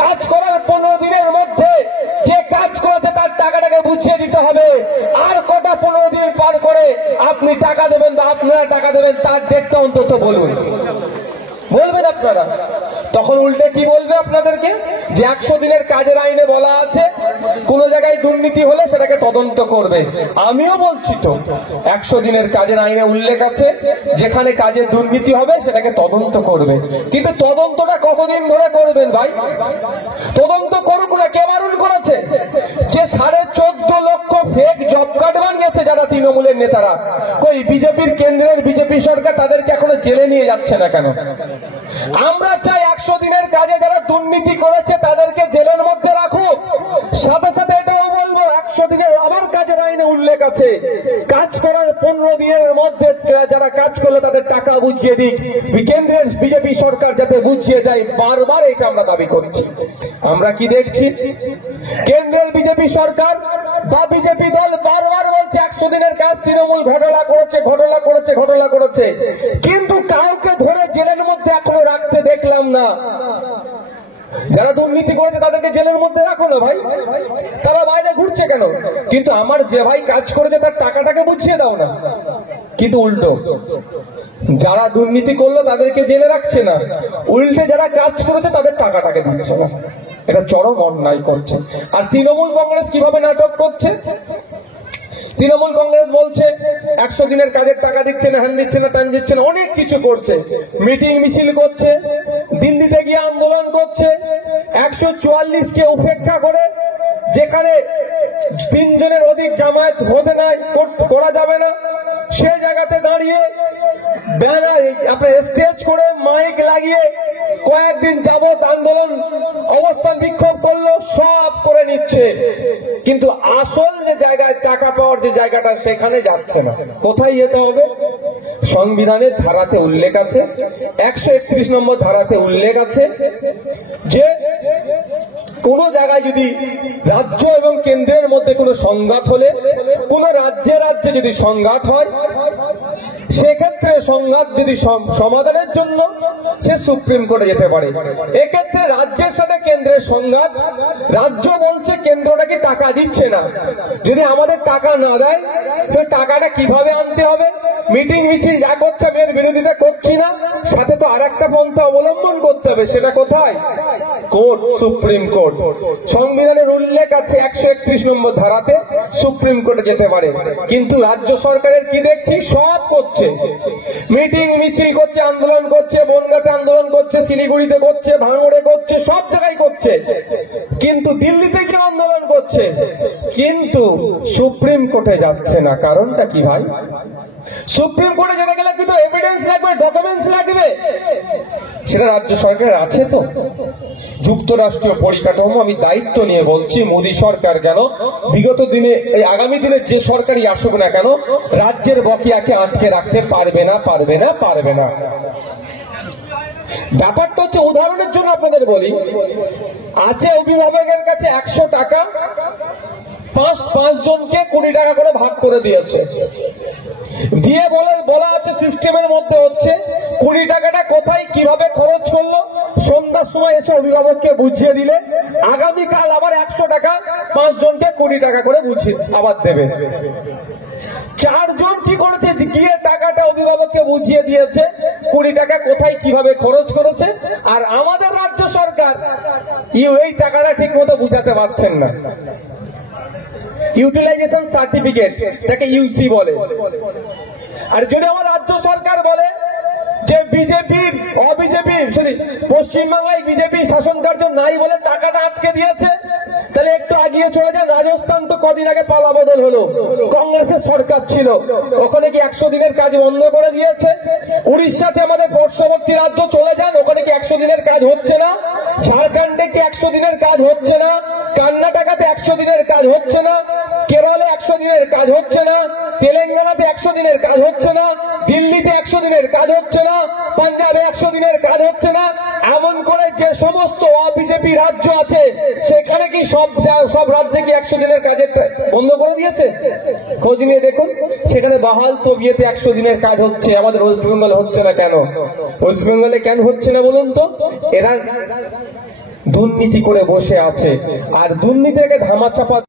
কাজ করার 15 দিনের মধ্যে যে কাজ করেছে তার টাকাটাকে বুঝিয়ে দিতে হবে। আর কটা 15 দিন পার করে আপনি টাকা দেবেন বা আপনারা টাকা দেবেন তার ডেটটা অন্তত বলুন, বলবেন আপনারা। তখন উল্টে কি বলবে আপনাদেরকে, যে 100 দিনের কাজের আইনে বলা আছে কোন জায়গায় দুর্নীতি হলে সেটাকে তদন্ত করবে। আমিও বলছি তো 100 দিনের কাজের আইনে উল্লেখ আছে যেখানে কাজের দুর্নীতি হবে সেটাকে তদন্ত করবে, কিন্তু তদন্তটা কতদিন ধরে করবেন ভাই? তদন্ত করুক না, কে বারণ করেছে? যে 14.5 লক্ষ ফেক জব কার্ড বানিয়েছে যারা তৃণমূলের নেতারা, কই বিজেপির কেন্দ্রের বিজেপি সরকার তাদেরকে এখনো জেলে নিয়ে যাচ্ছে না কেন? আমরা চাই 100 দিনের কাজে যারা দুর্নীতি করেছে তাদেরকে জেলের মধ্যে রাখুক। সাথে সাথে এটাও বলবো 100 দিনের আবার কাজের আইনে উল্লেখ আছে কাজ করার 15 দিনের মধ্যে যারা কাজ করলো তাদের টাকা বুঝিয়ে দিক। কেন্দ্রের বিজেপি সরকার যাতে বুঝিয়ে দেয়, বারবার এটা আমরা দাবি করছি। আমরা কি দেখছি, কেন্দ্রের বিজেপি সরকার বা বিজেপি দল বারবার বলছে 100 দিনের কাজ তৃণমূল ঘোটালা করেছে, ঘোটালা করেছে, ঘোটালা করেছে, কিন্তু কাউকে ধরে জেলের মধ্যে এখনো রাখতে দেখলাম না। যারা দুর্নীতি করেছে তাদেরকে জেলের মধ্যে রাখো না ভাই, তারা বাইরে ঘুরছে কেন? কিন্তু আমার যে ভাই কাজ করেছে তার টাকাটাকে বুঝিয়ে দাও না। কিন্তু উল্টো যারা দুর্নীতি করলো তাদেরকে জেলে রাখছে না, উল্টে যারা কাজ করেছে তাদের টাকাটাকে দিচ্ছে না। এটা চরম অন্যায় করছে। আর তৃণমূল কংগ্রেস কিভাবে নাটক করছে? তৃণমূল কংগ্রেস বলছে 100 দিনের কাজের টাকা দিচ্ছে না, হ্যান দিচ্ছে না, ত্যান দিচ্ছে না, অনেক কিছু করছে, মিটিং মিছিল করছে, দিল্লিতে গিয়ে আন্দোলন করছে। 144কে উপেক্ষা করে যেখানে 3 জনের অধিক জামায়াত হতে নাই, করা যাবে না, সে জায়গাতে দাঁড়িয়ে ব্যানার আপনার স্টেজ করে মাইক লাগিয়ে কয়েকদিন যাবত আন্দোলন অবস্থান বিক্ষোভ করলো, সব করে নিচ্ছে, কিন্তু আসল যে জায়গায় টাকা পাওয়ার যে জায়গাটা সেখানে যাচ্ছে না। কোথায় যেতে হবে? সংবিধানের ধারাতে উল্লেখ আছে, 131 নম্বর ধারাতে উল্লেখ আছে যে কোন জায়গায় যদি রাজ্য এবং কেন্দ্রের মধ্যে কোনো সংঘাত হলে, কোন রাজ্যে রাজ্যে যদি সংঘাত হয়, সেক্ষেত্রে সংঘাত যদি সমাধানের জন্য সে সুপ্রিম কোর্টে যেতে পারে। এক্ষেত্রে রাজ্যের সাথে কেন্দ্রের সংঘাত, রাজ্য বলছে কেন্দ্র নাকি টাকা দিচ্ছে না, যদি আমাদের টাকা না দেয় তো টাকাটা কিভাবে আনতে হবে? মিটিং মিছিল যা করছে আমি এর বিরোধিতা করছি না, সাথে তো আর একটা পন্থা অবলম্বন করতে হবে। সেটা কোথায়? Court, supreme court. সংবিধানের উল্লেখ আছে 131 নম্বর ধারাতে সুপ্রিম কোর্টে যেতে পারে, কিন্তু রাজ্য সরকারের কি দেখছি, সব করছে, মিটিং মিছিল করছে, আন্দোলন করছে, বনগাঁতে আন্দোলন করছে, শিলিগুড়িতে করছে, ভাঙড়ে করছে, সব জায়গায় করছে, কিন্তু দিল্লিতে গিয়ে আন্দোলন করছে, কিন্তু সুপ্রিম কোর্টে যাচ্ছে না। কারণটা কি ভাই? সুপ্রিম কোর্টে যেতে গেলে কিন্তু এভিডেন্স লাগবে, ডকুমেন্টস লাগবে, সেটা রাজ্য সরকারের আছে তো? যুক্তরাষ্ট্রীয় পরিকাঠামো, আমি দায়িত্ব নিয়ে বলছি, মোদী সরকার কেন, বিগত দিনে এই আগামী দিনে যে সরকারই আসুক না কেন, রাজ্যের বকেয়াকে আটকে রাখতে পারবে না, পারবে না, পারবে না। ব্যাপারটা হচ্ছে, উদাহরণের জন্য আপনাদের বলি, আছে অভিভাবকের কাছে 100 টাকা, 5 জনকে 20 টাকা করে ভাগ করে দিয়েছে, দিয়ে বলা আছে সিস্টেমের মধ্যে হচ্ছে 20 টাকাটা কোথায় কিভাবে খরচ করলো সন্ধ্যার সময় এসে অভিভাবককে বুঝিয়ে দিলে আগামীকাল আবার 100 টাকা 5 জনকে 20 টাকা করে বুঝিয়ে আবার দেবে। 4 জন কি করেছে, গিয়ে টাকাটা অভিভাবককে বুঝিয়ে দিয়েছে 20 টাকা কোথায় কিভাবে খরচ করেছে, আর আমাদের রাজ্য সরকার এই টাকাটা ঠিক মতো বুঝাতে পারছেন না। ইউটিলাইজেশন সার্টিফিকেট, যাকে ইউসি বলে। আর যদি আমার রাজ্য সরকার বলে যে বিজেপির অবিজেপির পশ্চিমবাংলায় বিজেপি শাসন কার্য নাই বলে টাকাটা আটকে দিয়েছে, তাহলে একটু আগিয়ে চলে যান, রাজস্থান তো কদিন আগে পালা বদল হলো, কংগ্রেসের সরকার ছিল, ওখানে কি 100 দিনের কাজ বন্ধ করে দিয়েছে। উড়িষ্যাতে আমাদের পার্শ্ববর্তী রাজ্য চলে যান, ওখানে কি 100 দিনের কাজ হচ্ছে না? ঝাড়খণ্ডে কি 100 দিনের কাজ হচ্ছে না? কর্ণাটকাতে 100 দিনের কাজ হচ্ছে না? কেরলে 100 দিনের কাজ হচ্ছে না? তেলেঙ্গানাতে 100 দিনের কাজ হচ্ছে না? দিল্লিতে 100 দিনের কাজ হচ্ছে না? পাঞ্জাবে 100 দিনের কাজ হচ্ছে না? এমন করে যে সমস্ত অবিজেপি রাজ্য আছে সেখানে কি সব রাজ্যে কি 100 দিনের কাজের বন্ধ করে দিয়েছে? খোঁজ নিয়ে দেখুন, সেখানে বাহাল তবিয়েতে 100 দিনের কাজ হচ্ছে। আমাদের ওয়েস্ট বেঙ্গল হচ্ছে না কেন? ওয়েস্ট বেঙ্গলে কেন হচ্ছে না বলুন তো? এরা দুর্নীতি করে বসে আছে আর দুর্নীতিকে ধামাচাপা